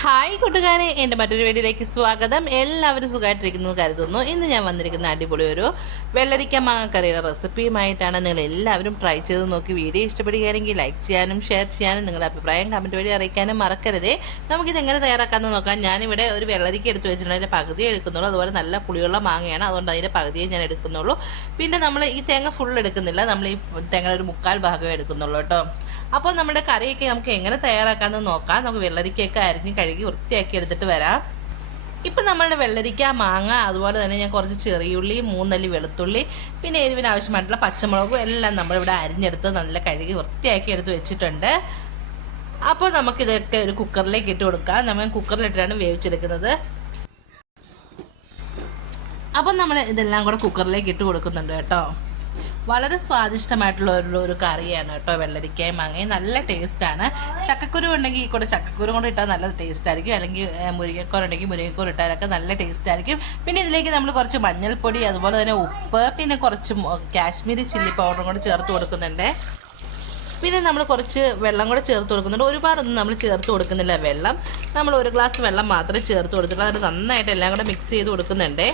Hi കൂട്ടുകാരെ, എൻ്റെ മറ്റൊരു വീഡിയോയിലേക്ക് സ്വാഗതം. എല്ലാവരും സുഖമായിട്ടിരിക്കുന്നു കരുതുന്നു. ഇന്ന് ഞാൻ വന്നിരിക്കുന്ന അടിപൊളി ഒരു വെള്ളരിക്ക മാങ്ങക്കറിയുടെ റെസിപ്പിയുമായിട്ടാണ്. നിങ്ങൾ എല്ലാവരും ട്രൈ ചെയ്ത് നോക്കി വീഡിയോ ഇഷ്ടപ്പെടുകയാണെങ്കിൽ ലൈക്ക് ചെയ്യാനും ഷെയർ ചെയ്യാനും നിങ്ങളുടെ അഭിപ്രായം കമൻറ്റ് വഴി അറിയിക്കാനും മറക്കരുതേ. നമുക്കിത് എങ്ങനെ തയ്യാറാക്കാമെന്ന് നോക്കാം. ഞാനിവിടെ ഒരു വെള്ളരിക്ക എടുത്ത് വെച്ചിട്ടുണ്ട്. അതിൻ്റെ പകുതി എടുക്കുന്നുള്ളൂ. അതുപോലെ നല്ല പുളിയുള്ള മാങ്ങയാണ്, അതുകൊണ്ട് അതിൻ്റെ പകുതിയെ ഞാൻ എടുക്കുന്നുള്ളൂ. പിന്നെ നമ്മൾ ഈ തേങ്ങ ഫുൾ എടുക്കുന്നില്ല, നമ്മൾ ഈ തേങ്ങയുടെ ഒരു മുക്കാൽ ഭാഗമേ എടുക്കുന്നുള്ളൂ കേട്ടോ. അപ്പോൾ നമ്മുടെ കറിയൊക്കെ നമുക്ക് എങ്ങനെ തയ്യാറാക്കാമെന്ന് നോക്കാം. നമുക്ക് വെള്ളരിക്കയൊക്കെ അരിഞ്ഞ് കഴുകി വൃത്തിയാക്കി എടുത്തിട്ട് വരാം. ഇപ്പം നമ്മളുടെ വെള്ളരിക്ക, മാങ്ങ, അതുപോലെ തന്നെ ഞാൻ കുറച്ച് ചെറിയുള്ളി, 3 അല്ലി വെളുത്തുള്ളി, പിന്നെ എരിവിന് ആവശ്യമായിട്ടുള്ള പച്ചമുളകും എല്ലാം നമ്മളിവിടെ അരിഞ്ഞെടുത്ത് നല്ല കഴുകി വൃത്തിയാക്കി എടുത്ത് വെച്ചിട്ടുണ്ട്. അപ്പോൾ നമുക്കിതൊക്കെ ഒരു കുക്കറിലേക്ക് ഇട്ട് കൊടുക്കാം. നമ്മൾ കുക്കറിലിട്ടാണ് വേവിച്ചെടുക്കുന്നത്. അപ്പം നമ്മൾ ഇതെല്ലാം കൂടെ കുക്കറിലേക്ക് ഇട്ട് കൊടുക്കുന്നുണ്ട് കേട്ടോ. വളരെ സ്വാദിഷ്ടമായിട്ടുള്ള ഒരു കറിയാണ് കേട്ടോ വെള്ളരിക്കയും മാങ്ങയും. നല്ല ടേസ്റ്റാണ്. ചക്കക്കുരു ഉണ്ടെങ്കിൽ ഈ കൂടെ ചക്കക്കുരു കൊണ്ട് ഇട്ടാൽ നല്ല ടേസ്റ്റ് ആയിരിക്കും. അല്ലെങ്കിൽ മുരിങ്ങക്കോർ ഉണ്ടെങ്കിൽ മുരിങ്ങക്കോർ ഇട്ടാലൊക്കെ നല്ല ടേസ്റ്റ് ആയിരിക്കും. പിന്നെ ഇതിലേക്ക് നമ്മൾ കുറച്ച് മഞ്ഞൾപ്പൊടി, അതുപോലെ തന്നെ ഉപ്പ്, പിന്നെ കുറച്ച് കാശ്മീരി ചില്ലി പൗഡറും കൂടെ ചേർത്ത് കൊടുക്കുന്നുണ്ട്. പിന്നെ നമ്മൾ കുറച്ച് വെള്ളം കൂടെ ചേർത്ത് കൊടുക്കുന്നുണ്ട്. ഒരുപാടൊന്നും നമ്മൾ ചേർത്ത് കൊടുക്കുന്നില്ല. വെള്ളം നമ്മൾ 1 ഗ്ലാസ് വെള്ളം മാത്രമേ ചേർത്ത് കൊടുത്തിട്ടുള്ളൂ. അത് നന്നായിട്ട് എല്ലാം കൂടെ മിക്സ് ചെയ്ത് കൊടുക്കുന്നുണ്ട്.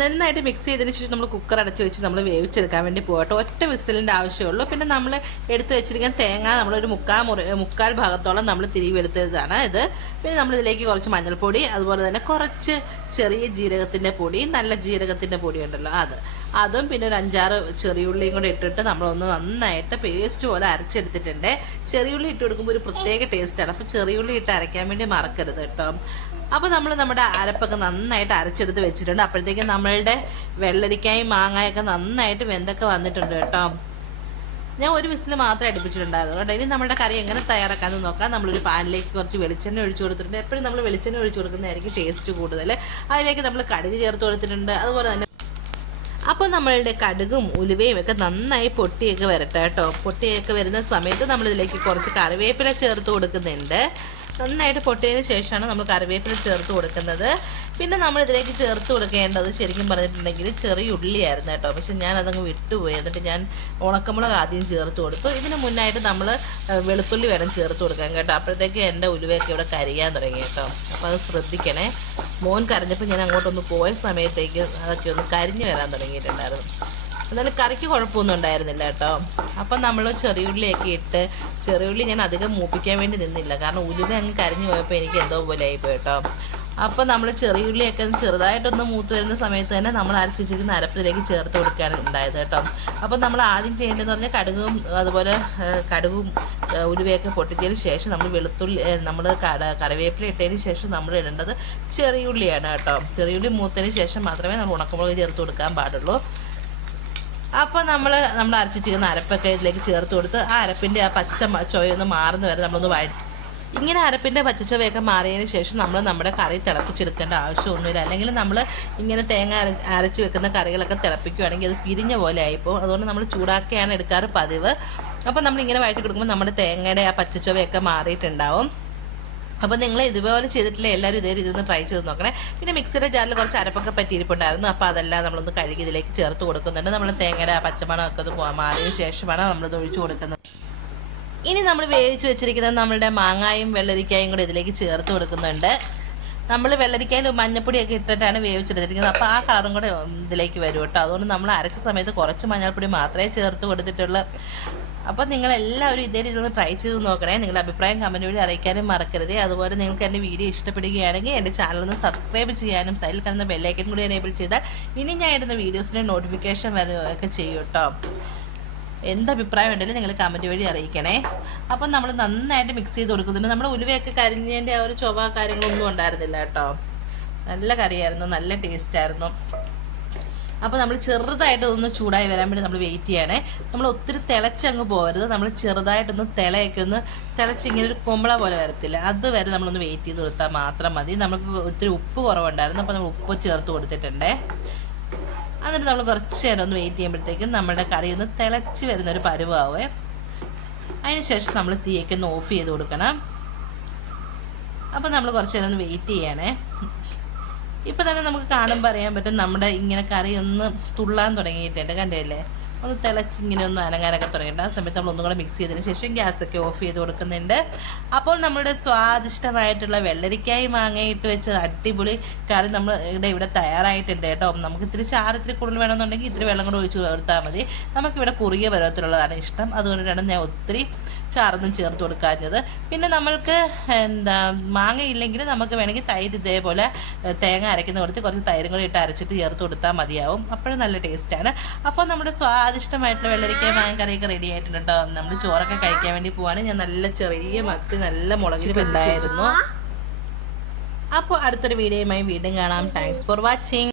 നന്നായിട്ട് മിക്സ് ചെയ്തതിന് ശേഷം നമ്മൾ കുക്കർ അടച്ച് വെച്ച് നമ്മൾ വേവിച്ചെടുക്കാൻ വേണ്ടി പോകട്ടെ. ഒറ്റ വിസിലിൻ്റെ ആവശ്യമുള്ളൂ. പിന്നെ നമ്മൾ എടുത്ത് വെച്ചിരിക്കുന്ന തേങ്ങ നമ്മളൊരു മുക്കാൽ ഭാഗത്തോളം നമ്മൾ തിരിവെടുത്തതാണ് ഇത്. പിന്നെ നമ്മളിതിലേക്ക് കുറച്ച് മഞ്ഞൾപ്പൊടി, അതുപോലെ തന്നെ കുറച്ച് ചെറിയ ജീരകത്തിൻ്റെ പൊടി, നല്ല ജീരകത്തിൻ്റെ പൊടി ഉണ്ടല്ലോ അതും പിന്നെ ഒരു 5-6 ചെറിയുള്ളിയും കൂടെ ഇട്ടിട്ട് നമ്മളൊന്ന് നന്നായിട്ട് പേസ്റ്റ് പോലെ അരച്ചെടുത്തിട്ടുണ്ട്. ചെറിയുള്ളി ഇട്ട് കൊടുക്കുമ്പോൾ ഒരു പ്രത്യേക ടേസ്റ്റാണ്. അപ്പോൾ ചെറിയുള്ളി ഇട്ട് അരയ്ക്കാൻ വേണ്ടി മറക്കരുത് കേട്ടോ. അപ്പോൾ നമ്മൾ നമ്മുടെ അരപ്പൊക്കെ നന്നായിട്ട് അരച്ചെടുത്ത് വെച്ചിട്ടുണ്ട്. അപ്പോഴത്തേക്കും നമ്മളുടെ വെള്ളരിക്കായും മാങ്ങായൊക്കെ നന്നായിട്ട് വെന്തൊക്കെ വന്നിട്ടുണ്ട് കേട്ടോ. ഞാൻ ഒരു വിസിൽ മാത്രമേ അടുപ്പിച്ചിട്ടുണ്ടായിരുന്നു കേട്ടോ. ഇനി നമ്മുടെ കറി എങ്ങനെ തയ്യാറാക്കാമെന്ന് നോക്കാം. നമ്മളൊരു പാനിലേക്ക് കുറച്ച് വെളിച്ചെണ്ണ ഒഴിച്ചു കൊടുത്തിട്ടുണ്ട്. എപ്പോഴും നമ്മൾ വെളിച്ചെണ്ണ ഒഴിച്ചു കൊടുക്കുന്നതായിരിക്കും ടേസ്റ്റ് കൂടുതൽ. അതിലേക്ക് നമ്മൾ കടുക് ചേർത്ത് കൊടുത്തിട്ടുണ്ട്. അതുപോലെ തന്നെ അപ്പോൾ നമ്മളുടെ കടുകും ഉലുവയും ഒക്കെ നന്നായി പൊട്ടിയൊക്കെ വരട്ടെ കേട്ടോ. പൊട്ടിയൊക്കെ വരുന്ന സമയത്ത് നമ്മളിതിലേക്ക് കുറച്ച് കറിവേപ്പില ചേർത്ത് കൊടുക്കുന്നുണ്ട്. നന്നായിട്ട് പൊട്ടിയതിന് ശേഷമാണ് നമ്മൾ കറിവേപ്പില ചേർത്ത് കൊടുക്കുന്നത്. പിന്നെ നമ്മളിതിലേക്ക് ചേർത്ത് കൊടുക്കേണ്ടത് ശരിക്കും പറഞ്ഞിട്ടുണ്ടെങ്കിൽ ചെറിയ ഉള്ളിയായിരുന്നു കേട്ടോ. പക്ഷെ ഞാൻ അതങ്ങ് വിട്ടുപോയി. എന്നിട്ട് ഞാൻ ഉണക്കമുളക് ആദ്യം ചേർത്ത് കൊടുത്തു. ഇതിന് മുന്നായിട്ട് നമ്മൾ വെളുത്തുള്ളി വേണം ചേർത്ത് കൊടുക്കാൻ കേട്ടോ. അപ്പോഴത്തേക്ക് എൻ്റെ ഉലുവയൊക്കെ ഇവിടെ കരിയാൻ തുടങ്ങി കേട്ടോ. അപ്പോൾ അത് ശ്രദ്ധിക്കണേ. മോൻ കരഞ്ഞപ്പോൾ ഞാൻ അങ്ങോട്ടൊന്ന് പോയ സമയത്തേക്ക് അതൊക്കെ ഒന്ന് കരിഞ്ഞു വരാൻ തുടങ്ങിയിട്ടുണ്ടായിരുന്നു. എന്നാലും കറിക്ക് കുഴപ്പമൊന്നും ഉണ്ടായിരുന്നില്ല കേട്ടോ. അപ്പം നമ്മൾ ചെറിയുള്ളിയൊക്കെ ഇട്ട്, ചെറിയുള്ളി ഞാൻ അധികം മൂപ്പിക്കാൻ വേണ്ടി നിന്നില്ല, കാരണം ഉലുവ അങ്ങ് കരിഞ്ഞു പോയപ്പോൾ എനിക്ക് എന്തോ പോലെ ആയിപ്പോയി കേട്ടോ. അപ്പോൾ നമ്മൾ ചെറിയുള്ളിയൊക്കെ ചെറുതായിട്ടൊന്ന് മൂത്ത് വരുന്ന സമയത്ത് തന്നെ നമ്മൾ അരച്ച് വെച്ചിരിക്കുന്ന അരപ്പിലേക്ക് ചേർത്ത് കൊടുക്കുകയാണ് ഉണ്ടായത് കേട്ടോ. അപ്പോൾ നമ്മൾ ആദ്യം ചെയ്യേണ്ടതെന്ന് പറഞ്ഞാൽ കടുകും ഉലുവയൊക്കെ പൊട്ടിച്ചതിന് ശേഷം നമ്മൾ വെളുത്തുള്ളി, നമ്മൾ കറിവേപ്പില ഇട്ടതിന് ശേഷം നമ്മൾ ഇടേണ്ടത് ചെറിയുള്ളിയാണ് കേട്ടോ. ചെറിയുള്ളി മൂത്തതിന് ശേഷം മാത്രമേ നമ്മൾ ഉണക്കമുളക് ചേർത്ത് കൊടുക്കാൻ പാടുള്ളൂ. അപ്പോൾ നമ്മൾ അരച്ച് ചെയ്യുന്ന അരപ്പൊക്കെ ഇതിലേക്ക് ചേർത്ത് കൊടുത്ത് ആ അരപ്പിൻ്റെ ആ പച്ച ചുവയൊന്ന് മാറുന്ന വരെ നമ്മളൊന്ന് ഇങ്ങനെ അരപ്പിൻ്റെ പച്ചച്ചുവയൊക്കെ മാറിയതിന് ശേഷം നമ്മൾ നമ്മുടെ കറി തിളപ്പിച്ചെടുക്കേണ്ട ആവശ്യമൊന്നുമില്ല. അല്ലെങ്കിൽ നമ്മൾ ഇങ്ങനെ തേങ്ങ അരച്ച് വെക്കുന്ന കറികളൊക്കെ തിളപ്പിക്കുകയാണെങ്കിൽ അത് പിരിഞ്ഞ പോലെ ആയിപ്പോൾ. അതുകൊണ്ട് നമ്മൾ ചൂടാക്കിയാണ് എടുക്കാറ് പതിവ്. അപ്പോൾ നമ്മളിങ്ങനെ വഴറ്റി കൊടുക്കുമ്പോൾ നമ്മുടെ തേങ്ങയുടെ ആ പച്ചച്ചുവയൊക്കെ മാറിയിട്ടുണ്ടാവും. അപ്പോൾ നിങ്ങൾ ഇതുപോലെ ചെയ്തിട്ടില്ല, എല്ലാവരും ഇതേ രീതിയിൽ ഒന്ന് ട്രൈ ചെയ്ത് നോക്കണേ. പിന്നെ മിക്സിയുടെ ജാറിൽ കുറച്ച് അരപ്പൊക്കെ പറ്റിയിരിപ്പുണ്ടായിരുന്നു. അപ്പോൾ അതെല്ലാം നമ്മളൊന്ന് കഴുകി ഇതിലേക്ക് ചേർത്ത് കൊടുക്കുന്നുണ്ട്. നമ്മൾ തേങ്ങയുടെ ആ പച്ചമണമൊക്കെ ഒന്ന് മാറിയതിന് ശേഷമാണ് നമ്മളിത് ഒഴിച്ചു കൊടുക്കുന്നത്. ഇനി നമ്മൾ വേവിച്ച് വെച്ചിരിക്കുന്നത് നമ്മളുടെ മാങ്ങായും വെള്ളരിക്കായും കൂടെ ഇതിലേക്ക് ചേർത്ത് കൊടുക്കുന്നുണ്ട്. നമ്മൾ വെള്ളരിക്കയിൽ മഞ്ഞൾപ്പൊടിയൊക്കെ ഇട്ടിട്ടാണ് വേവിച്ചെടുത്തിരിക്കുന്നത്. അപ്പോൾ ആ കളറും കൂടെ ഇതിലേക്ക് വരും കേട്ടോ. അതുകൊണ്ട് നമ്മൾ അരച്ച സമയത്ത് കുറച്ച് മഞ്ഞൾപ്പൊടി മാത്രമേ ചേർത്ത് കൊടുത്തിട്ടുള്ളൂ. അപ്പോൾ നിങ്ങളെല്ലാവരും ഇതേ രീതിയിൽ ഒന്ന് ട്രൈ ചെയ്ത് നോക്കണേ. നിങ്ങളുടെ അഭിപ്രായം കമൻറ്റ് വഴി അറിയിക്കാനും മറക്കരുത്. അതുപോലെ നിങ്ങൾക്ക് എൻ്റെ വീഡിയോ ഇഷ്ടപ്പെടുകയാണെങ്കിൽ എൻ്റെ ചാനലൊന്ന് സബ്സ്ക്രൈബ് ചെയ്യാനും സൈഡിൽ കാണുന്ന ബെല്ലൈക്കൻ കൂടി എനേബിൾ ചെയ്താൽ ഇനി ഞാൻ ഇടുന്ന വീഡിയോസിൻ്റെ നോട്ടിഫിക്കേഷൻ വരികയൊക്കെ ചെയ്യും കേട്ടോ. എന്തഭിപ്രായം ഉണ്ടെങ്കിലും നിങ്ങൾ കമൻറ്റ് വഴി അറിയിക്കണേ. അപ്പം നമ്മൾ നന്നായിട്ട് മിക്സ് ചെയ്ത് കൊടുക്കുന്നുണ്ട്. നമ്മൾ ഉലുവയൊക്കെ കരിഞ്ഞതിൻ്റെ ആ ഒരു ചൊവ്വ കാര്യങ്ങളൊന്നും ഉണ്ടായിരുന്നില്ല കേട്ടോ. നല്ല കറിയായിരുന്നു, നല്ല ടേസ്റ്റായിരുന്നു. അപ്പോൾ നമ്മൾ ചെറുതായിട്ട് ഒന്ന് ചൂടായി വരാൻ വേണ്ടി നമ്മൾ വെയിറ്റ് ചെയ്യണേ. നമ്മൾ ഒത്തിരി തിളച്ചങ്ങ് പോകരുത്. നമ്മൾ ചെറുതായിട്ടൊന്ന് തിളയൊക്കെ തിളച്ചിങ്ങനെ ഒരു കൊമ്പള പോലെ വരത്തില്ല, അതുവരെ നമ്മളൊന്ന് വെയിറ്റ് ചെയ്ത് കൊടുത്താൽ മാത്രം മതി. നമുക്ക് ഒത്തിരി ഉപ്പ് കുറവുണ്ടായിരുന്നു, അപ്പോൾ നമ്മൾ ഉപ്പ് ചേർത്ത് കൊടുത്തിട്ടുണ്ട്. എന്നിട്ട് നമ്മൾ കുറച്ച് നേരം ഒന്ന് വെയിറ്റ് ചെയ്യുമ്പോഴത്തേക്കും നമ്മുടെ കറി ഒന്ന് തിളച്ച് വരുന്നൊരു പരുവാവേ. അതിന് ശേഷം നമ്മൾ തീയൊക്കെ ഒന്ന് ഓഫ് ചെയ്ത് കൊടുക്കണം. അപ്പോൾ നമ്മൾ കുറച്ച് നേരം ഒന്ന് വെയിറ്റ് ചെയ്യണേ. ഇപ്പം തന്നെ നമുക്ക് കാണുമ്പോൾ അറിയാൻ പറ്റും നമ്മുടെ ഇങ്ങനെ കറി ഒന്ന് തുള്ളാൻ തുടങ്ങിയിട്ടുണ്ട്. കണ്ടില്ലേ, ഒന്ന് തിളച്ച് ഇങ്ങനെ ഒന്ന് അനങ്ങാനൊക്കെ തുടങ്ങിയിട്ട് ആ സമയത്ത് നമ്മൾ ഒന്നും കൂടെ മിക്സ് ചെയ്തതിന് ശേഷം ഗ്യാസൊക്കെ ഓഫ് ചെയ്ത് കൊടുക്കുന്നുണ്ട്. അപ്പോൾ നമ്മുടെ സ്വാദിഷ്ടമായിട്ടുള്ള വെള്ളരിക്കായി മാങ്ങയിട്ട് വെച്ച് അടിപൊളി കറി നമ്മൾ ഇവിടെ തയ്യാറായിട്ടുണ്ട് കേട്ടോ. നമുക്ക് ഇത്തിരി ചാറ് ഇത്തിരി കൂടുതൽ വേണമെന്നുണ്ടെങ്കിൽ ഇത്തിരി വെള്ളം കൂടെ ഒഴിച്ച് കൊടുത്താൽ മതി. നമുക്കിവിടെ കുറുകിയ പരുവത്തിലുള്ളതാണ് ഇഷ്ടം, അതുകൊണ്ടാണ് ഞാൻ ഒത്തിരി ചാറൊന്നും ചേർത്ത് കൊടുക്കാഞ്ഞത്. പിന്നെ നമ്മൾക്ക് മാങ്ങയില്ലെങ്കിൽ നമുക്ക് വേണമെങ്കിൽ തൈര് ഇതേപോലെ തേങ്ങ അരയ്ക്കുന്ന കൊടുത്ത് കുറച്ച് തൈരും കൂടി ഇട്ട് അരച്ചിട്ട് ചേർത്ത് കൊടുത്താൽ മതിയാവും, അപ്പോഴും നല്ല ടേസ്റ്റാണ്. അപ്പോൾ നമ്മുടെ സ്വാദിഷ്ടമായിട്ടുള്ള വെള്ളരിക്ക മാങ്ങ കറിയൊക്കെ റെഡി ആയിട്ടുണ്ട് കേട്ടോ. നമ്മൾ ചോറൊക്കെ കഴിക്കാൻ വേണ്ടി പോവാണ്. ഞാൻ നല്ല ചെറിയ മത്തി നല്ല മുളകിട്ടുണ്ടായിരുന്നു. അപ്പോൾ അടുത്തൊരു വീഡിയോയുമായി വീണ്ടും കാണാം. Thanks for watching.